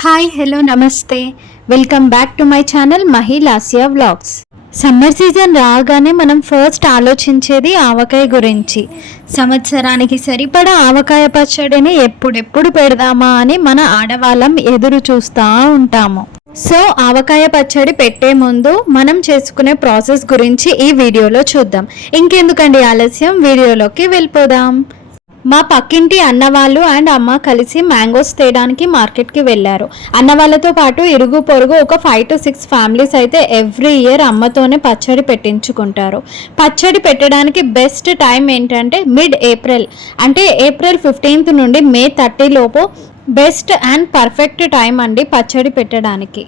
Hi hello నమస్తే welcome back to my channel మహిళాసియా vlogs. Summer season రాగానే మనం ఫస్ట్ ఆలోచించేది ఆవకాయ గురించి. సంవత్సరానికి సరిపడా ఆవకాయ పచ్చడిని ఎప్పుడెప్పుడు పెడదామా అని మన ఆడవాళ్ళం ఎదురు చూస్తూ ఉంటాము. సో ఆవకాయ పచ్చడి పెట్టే ముందు మనం చేసుకునే ప్రాసెస్ గురించి ఈ వీడియోలో చూద్దాం. ఇంకెందుకండి ఆలస్యం, వీడియోలోకి వెళ్ళిపోదాం. మా పక్కింటి అన్న వాళ్ళు అండ్ అమ్మ కలిసి మ్యాంగోస్ తేయడానికి మార్కెట్కి వెళ్ళారు. అన్న వాళ్ళతో పాటు ఇరుగు పొరుగు ఒక 5 to 6 ఫ్యామిలీస్ అయితే ఎవ్రీ ఇయర్ అమ్మతోనే పచ్చడి పెట్టించుకుంటారు. పచ్చడి పెట్టడానికి బెస్ట్ టైం ఏంటంటే మిడ్ ఏప్రిల్, అంటే ఏప్రిల్ 15th నుండి మే 30 లోపు బెస్ట్ అండ్ పర్ఫెక్ట్ టైం అండి పచ్చడి పెట్టడానికి.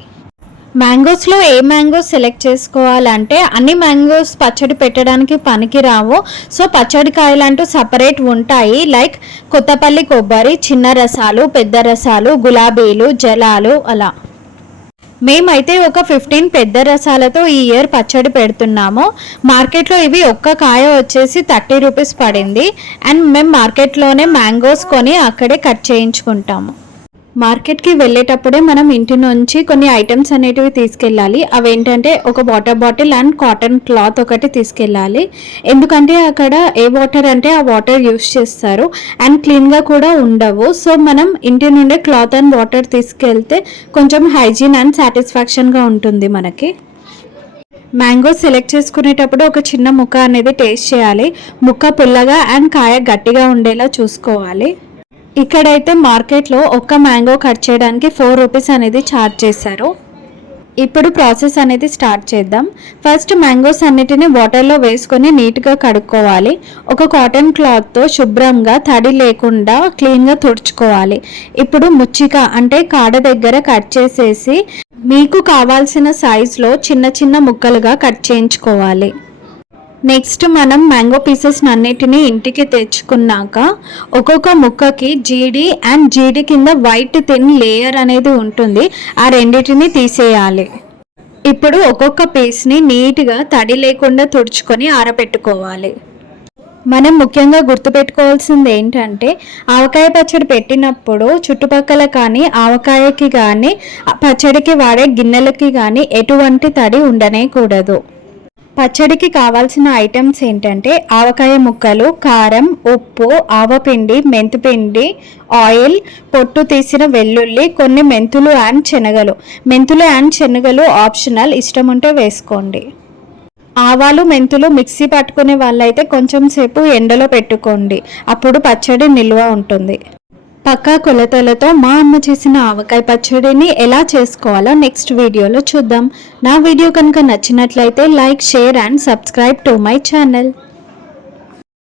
మ్యాంగోస్లో ఏ మ్యాంగోస్ సెలెక్ట్ చేసుకోవాలంటే అన్ని మ్యాంగోస్ పచ్చడి పెట్టడానికి పనికి రావు. సో పచ్చడి కాయలు అంటూ సపరేట్ ఉంటాయి. లైక్ కొత్తపల్లి కొబ్బరి, చిన్న రసాలు, పెద్ద రసాలు, గులాబీలు, జలాలు అలా. మేమైతే ఒక 15 పెద్ద రసాలతో ఈ ఇయర్ పచ్చడి పెడుతున్నాము. మార్కెట్లో ఇవి ఒక్క కాయ వచ్చేసి 30 రూపీస్ పడింది. అండ్ మేము మార్కెట్లోనే మ్యాంగోస్ కొని అక్కడే కట్ చేయించుకుంటాము. మార్కెట్కి వెళ్ళేటప్పుడే మనం ఇంటి నుంచి కొన్ని ఐటమ్స్ అనేటివి తీసుకెళ్ళాలి. అవేంటంటే ఒక water bottle and cotton cloth ఒకటి తీసుకెళ్ళాలి. ఎందుకంటే అక్కడ ఏ వాటర్ అంటే ఆ వాటర్ యూస్ చేస్తారు అండ్ క్లీన్గా కూడా ఉండవు. సో మనం ఇంటి నుండే క్లాత్ అండ్ వాటర్ తీసుకెళ్తే కొంచెం హైజీన్ అండ్ సాటిస్ఫాక్షన్గా ఉంటుంది మనకి. మ్యాంగో సెలెక్ట్ చేసుకునేటప్పుడు ఒక చిన్న ముక్క అనేది టేస్ట్ చేయాలి. ముక్క పుల్లగా అండ్ కాయ గట్టిగా ఉండేలా చూసుకోవాలి. ఇక్కడైతే మార్కెట్లో ఒక్క మ్యాంగో కట్ చేయడానికి 4 రూపీస్ అనేది ఛార్జ్ చేశారు. ఇప్పుడు ప్రాసెస్ అనేది స్టార్ట్ చేద్దాం. ఫస్ట్ మ్యాంగోస్ అన్నిటిని వాటర్లో వేసుకొని నీట్గా కడుక్కోవాలి. ఒక కాటన్ క్లాత్తో శుభ్రంగా తడి లేకుండా క్లీన్గా తుడుచుకోవాలి. ఇప్పుడు ముచ్చిక అంటే కాడ దగ్గర కట్ చేసేసి మీకు కావాల్సిన సైజులో చిన్న చిన్న ముక్కలుగా కట్ చేయించుకోవాలి. నెక్స్ట్ మనం మ్యాంగో పీసెస్ అన్నిటిని ఇంటికి తెచ్చుకున్నాక ఒక్కొక్క ముక్కకి జీడి కింద వైట్ థిన్ లేయర్ అనేది ఉంటుంది. ఆ రెండింటిని తీసేయాలి. ఇప్పుడు ఒక్కొక్క పీస్ని నీట్గా తడి లేకుండా తుడుచుకొని ఆరబెట్టుకోవాలి. మనం ముఖ్యంగా గుర్తుపెట్టుకోవాల్సింది ఏంటంటే ఆవకాయ పచ్చడి పెట్టినప్పుడు చుట్టుపక్కల కానీ ఆవకాయకి కానీ పచ్చడికి వాడే గిన్నెలకి కానీ ఎటువంటి తడి ఉండనేకూడదు. పచ్చడికి కావాల్సిన ఐటమ్స్ ఏంటంటే ఆవకాయ ముక్కలు, కారం, ఉప్పు, ఆవపిండి, మెంతిపిండి, ఆయిల్, పొట్టు తీసిన వెల్లుల్లి, కొన్ని మెంతులు అండ్ శనగలు. మెంతులు అండ్ శనగలు ఆప్షనల్, ఇష్టం ఉంటే వేసుకోండి. ఆవాలు, మెంతులు మిక్సీ పట్టుకునే వాళ్ళైతే కొంచెం సేపు ఎండలో పెట్టుకోండి, అప్పుడు పచ్చడి నిల్వ ఉంటుంది. పక్కా కొలతలతో మా అమ్మ చేసిన ఆవకాయ పచ్చడిని ఎలా చేసుకోవాలో నెక్స్ట్ వీడియోలో చూద్దాం. నా వీడియో కనుక నచ్చినట్లయితే like, share and subscribe to my channel.